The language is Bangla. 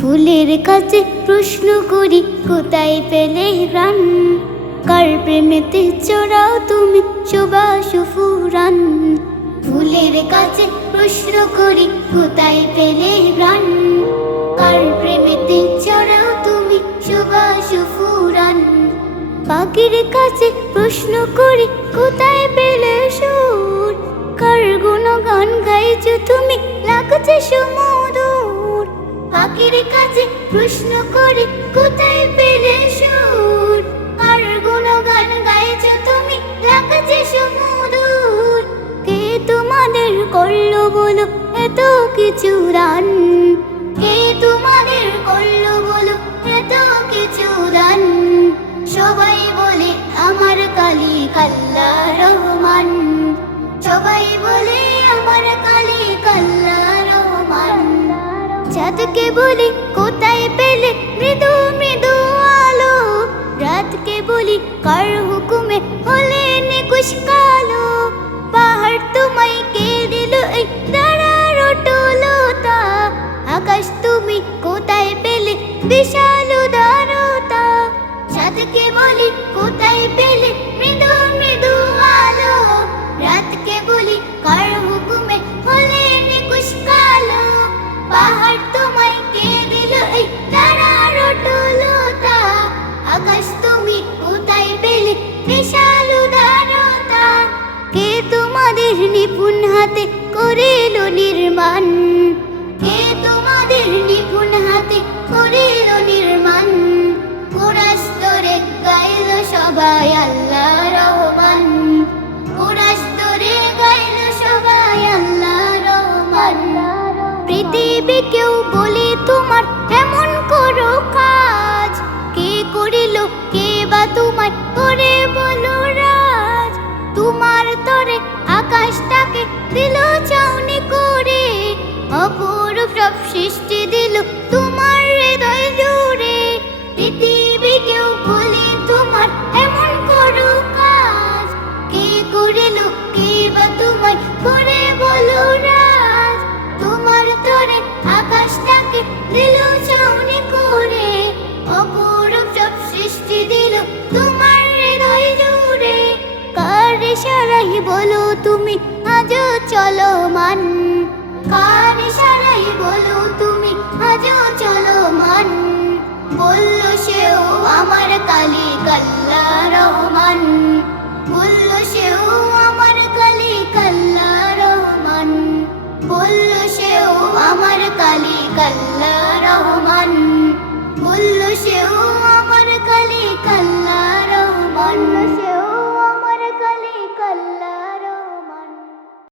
ফুলের কাছে প্রশ্ন করি, কোথায় পেলে রান? কার প্রেমেতে চড়াও তুমি সুবাস ফুরান? ফুলের কাছে প্রশ্ন করি, কোথায় পেলে রান? কার প্রেমেতে চড়াও তুমি সুবাস ফুরান? পাখির কাছে প্রশ্ন করি, কোথায় পেলে সুর? কার গুণগান গাইছো তুমি, লাগছে কাছে প্রশ্ন করি, কোথায় পেলে সুর? কার গুণগান গাইছো তুমি? লাগছে সমুদূর কে তোমাদের করল বলো? এত কিছু রান চাঁদকে বলি, কোথায় পেলে মৃদু মৃদু আলো? রাতকে বলি, কার হুকুমে হলে নিকুশ কালো? পাহাড় তোমায় কে দিল এই দাঁড়ার টলতা আকাশ তুমি কোথায় পেলে, বিশাল উদারতা? চাঁদকে বলি নির্মাণ। কে তোমাদের নিপুণ হাতে করিল নির্মাণ। তোরে গাইল সবাই আল্লাহ রহমান। তোরে গাইল সবাই আল্লাহ রহমান। পৃথিবী কেউ বলে তোমার এমন করো কাজ। কে করিল, কে বা তোমার করে বলো রাজ। তোমার তরে আকাশটাকে দিল করে অপরূপ সব সৃষ্টি দিল তোমার হৃদয় জুড়ে। পৃথিবী কেউ বলে তোমার এমন করো কাজ। কে করিল, কে বা তোমায় করে বলো রাজ। তোমার তরে আকাশটাকে দিল চাউনি করে। অপরূপ সব সৃষ্টি দিল তোমার হৃদয় জুড়ে। কার ইশারাই বলো তুমি, আজও চলো বলল সেও আমার কালি কাল্লা রহমান। বলল সেও